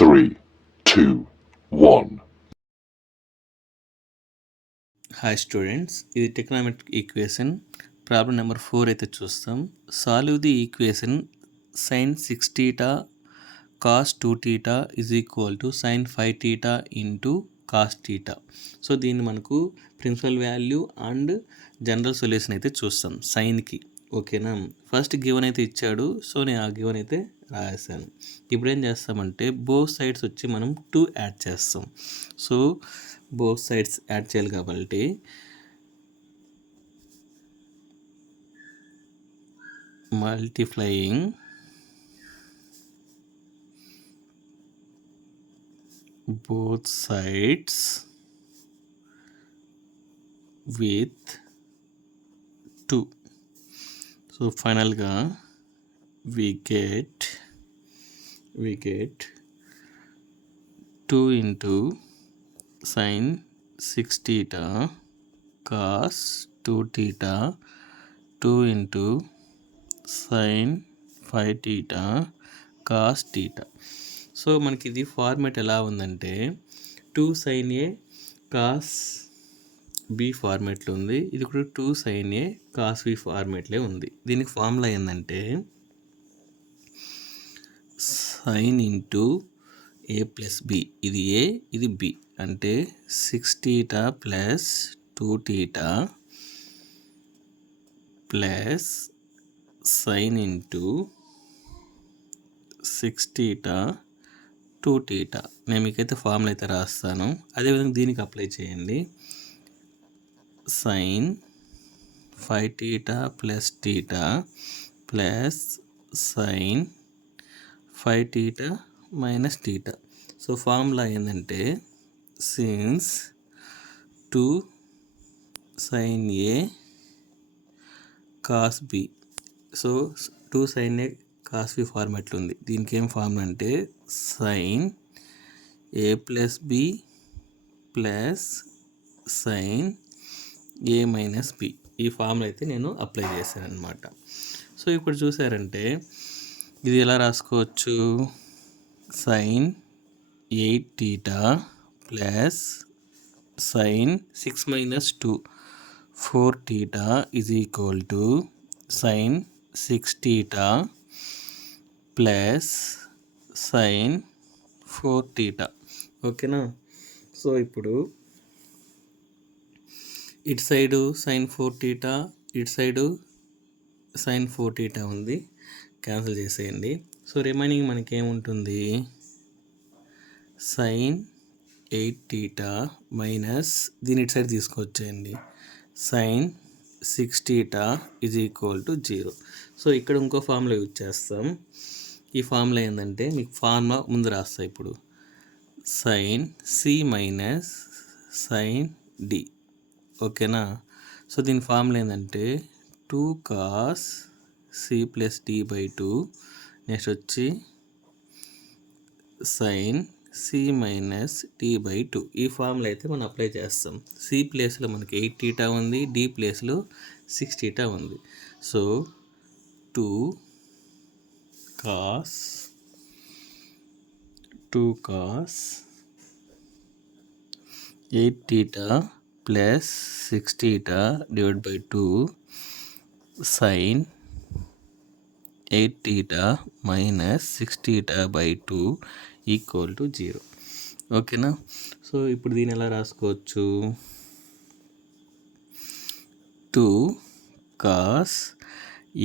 3, 2, 1. Hi students, ఇది trigonometric equation problem number 4 అయితే చూస్తాం. Solve the equation sin 6θ cos 2θ is equal to sin 5θ into cos θ. So దీన్ని మనకు principal value and general solution అయితే చూస్తాం సైన్కి. ఓకేనా, ఫస్ట్ గివెన్ అయితే ఇచ్చాడు, సో నేను ఆ గివెన్ అయితే రాసాను. ఇప్పుడు ఏం చేస్తామంటే బోత్ సైడ్స్ వచ్చి మనం 2 యాడ్ చేస్తాం. సో బోత్ సైడ్స్ యాడ్ చేయాలి కాబట్టి multiplying both sides with 2. So final ga we get 2 into sin 6θ cos 2θ 2 into sin 5θ cos θ. So మనకి ఇది ఫార్మేట్ ఎలా ఉందంటే 2 sin a cos b ఫార్మేట్లో ఉంది. ఇది కూడా 2 sin a cos b ఫార్మేట్లే ఉంది. దీనికి ఫార్ములా ఏంటంటే sin into a plus b. ఇది a, ఇది b, అంటే 6θ ప్లస్ 2θ ప్లస్ sin ఇంటూ 6θ 2θ. నేను మీకైతే ఫార్ములా అయితే రాస్తాను, అదేవిధంగా దీనికి అప్లై చేయండి. sin 5θ plus θ plus sin 5θ minus θ. So formula ఏంటంటే since 2 sin a cos b. So 2 sin a cos b ఫార్మాట్లో ఉంది. దీనికి ఏం ఫార్ములా అంటే sin a plus b plus sin a minus b. ఈ ఫార్ములా అయితే నేను అప్లై చేశాను అనమాట. సో ఇప్పుడు చూసారంటే ఇది ఎలా రాసుకోవచ్చు, sin 8θ plus sin 6 minus 2 4θ is equal to sin 6θ plus sin 4θ. ఓకేనా, సో ఇప్పుడు ఇటు సైడు sin 4θ, ఇటు సైడు sin 4θ ఉంది, క్యాన్సిల్ చేసేయండి. సో రిమైనింగ్ మనకి ఏముంటుంది, sin 8θ మైనస్ దీని ఇటు సైడ్ తీసుకొచ్చేయండి sin 6θ is equal to 0. So ఇక్కడ ఇంకో ఫార్ములా యూజ్ చేస్తాం. ఈ ఫార్ములా ఏంటంటే మీకు ఫార్ములా ముందు రాస్తా ఇప్పుడు, sin c minus sin d. ఓకేనా, సో దీని ఫార్ములా ఏంటంటే 2 cos c plus d by 2. Next వచ్చి sin c minus d by 2. ఈ ఫార్ములా అయితే మనం అప్లై చేస్తాం. c ప్లేస్లో మనకి 8θ ఉంది, d ప్లేస్లో 6θ ఉంది. So 2 cos 8θ plus 6θ divide by 2 sin 8θ minus 6θ by 2 equal to 0. ఓకేనా, సో ఇప్పుడు దీన్ని ఎలా రాసుకోవచ్చు, 2 cos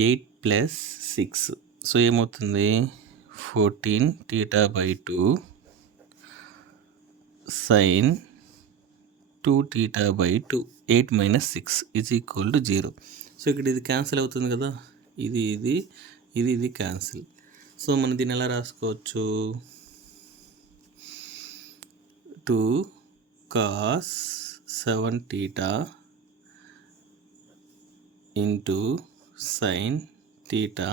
8 ప్లస్ 6. సో ఏమవుతుంది, 14θ by 2 sin 2θ by 2 8 minus 6 is equal to 0. So ఇక్కడ ఇది క్యాన్సిల్ అవుతుంది కదా, ఇది క్యాన్సిల్. సో మనం దీన్ని ఎలా రాసుకోవచ్చు, 2 cos 7θ into sin θ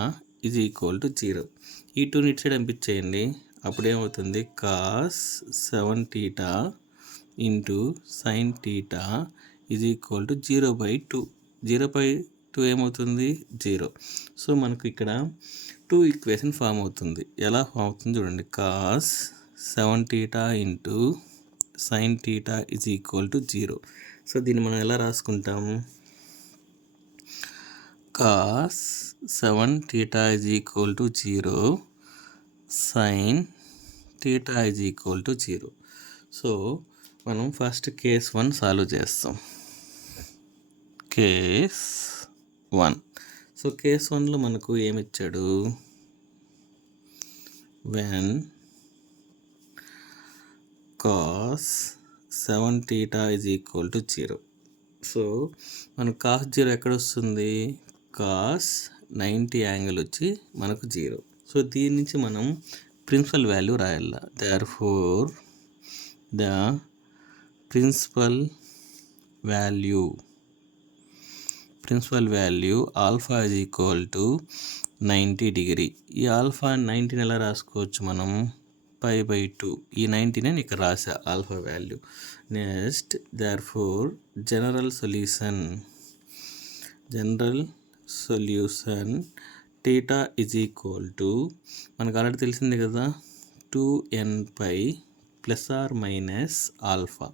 is equal to 0. ఈ 2 ఇటు సైడ్ పంపించేయండి, అప్పుడేమవుతుంది cos 7θ into sin θ is equal to 0/2. 0/2 ఏమవుతుంది 0. సో మనకు ఇక్కడ 2 ఈక్వేషన్ ఫామ్ అవుతుంది. ఎలా ఫామ్ అవుతుంది చూడండి, cos 7 theta into sin theta is equal to 0. So దీన్ని మనం ఎలా రాసుకుంటాం? cos 7 theta is equal to 0 sin theta is equal to 0. So మనం ఫస్ట్ కేస్ 1 సాల్వ్ చేస్తాం. కేస్ 1. సో కేస్ 1లో మనకు ఏమిచ్చాడు? when cos 7 theta is equal to 0. So మనకు cos 0 ఎక్కడ వస్తుంది? cos 90 యాంగిల్ వచ్చి మనకు 0. సో దీని నుంచి మనం ప్రిన్సిపల్ వాల్యూ రాయాల. Therefore the principal value alpha is equal to 90 degree. ఈ ఆల్ఫా 90 ఎలా రాసుకోవచ్చు మనం? π/2. ఈ 90 నేను ఇక్కడ రాసా alpha value. Next therefore general solution theta is equal to మనకు ఆల్రెడీ తెలిసింది కదా 2nπ plus or minus alpha.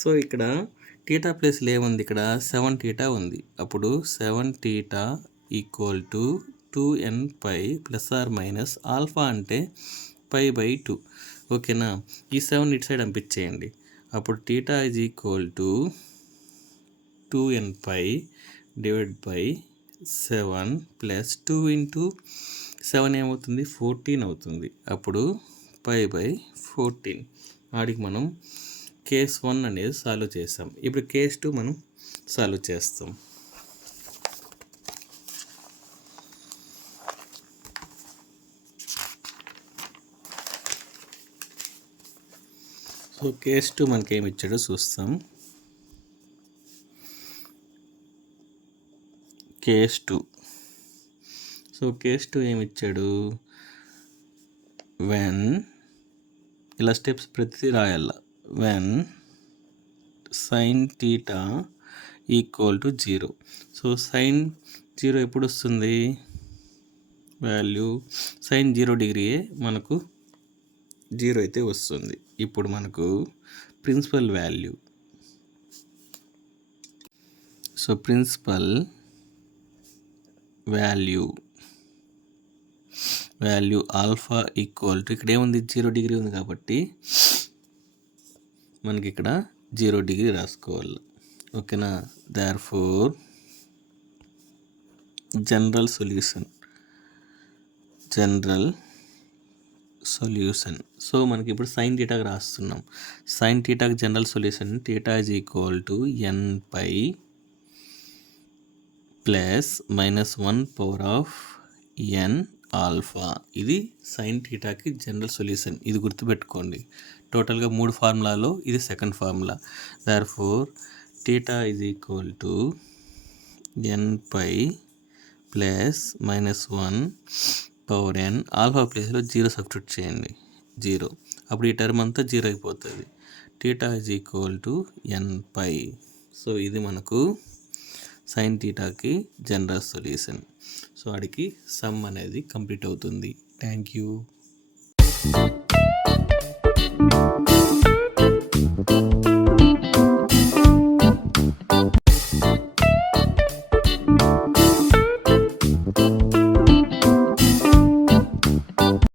So ఇక్కడ టీటా ప్లేస్లో ఏముంది? ఇక్కడ 7 theta ఉంది. అప్పుడు 7 theta equal to 2nπ plus or minus alpha అంటే π/2. ఓకేనా? ఈ 7 ఇటు సైడ్ పంపించేయండి. అప్పుడు theta is equal to 2nπ divide by 7 plus 2 into 7 ఏమవుతుంది? 14 అవుతుంది. అప్పుడు π/14. ఆడికి మనం కేస్ 1 అనేది సాల్వ్ చేస్తాం. ఇప్పుడు కేస్ 2 మనం సాల్వ్ చేస్తాం. సో కేస్ 2 మనకి ఏమి ఇచ్చాడో చూస్తాం. కేస్ 2. సో కేస్ 2 ఏమి ఇచ్చాడు? వెన్ ఇలా స్టెప్స్ ప్రతిదీ రాయాల. When sin theta equal to 0. So sin 0 ఎప్పుడు వస్తుంది? వాల్యూ sin 0 డిగ్రీయే మనకు 0 అయితే వస్తుంది. ఇప్పుడు మనకు principal value. So principal value alpha equal to ఇక్కడ ఏముంది? 0 డిగ్రీ ఉంది కాబట్టి మనకి ఇక్కడ 0 డిగ్రీ రాసుకోవాలి. ఓకేనా? Therefore general solution. సో మనకి ఇప్పుడు sin theta రాస్తున్నాం. sin theta general solution theta is equal to nπ plus -1 power of n alpha. ఇది sin thetaకి జనరల్ సొల్యూషన్. ఇది గుర్తుపెట్టుకోండి. టోటల్గా 3 ఫార్ములాలో ఇది second formula. Therefore theta is equal to nπ plus -1 power n alpha ప్లేస్లో 0 substitute చేయండి. 0. అప్పుడు ఈ టర్మ్ అంతా 0 అయిపోతుంది. theta is equal to nπ. So ఇది మనకు sin thetaకి జనరల్ సొల్యూషన్. సో వాడికి సమ్ అనేది కంప్లీట్ అవుతుంది. Thank you.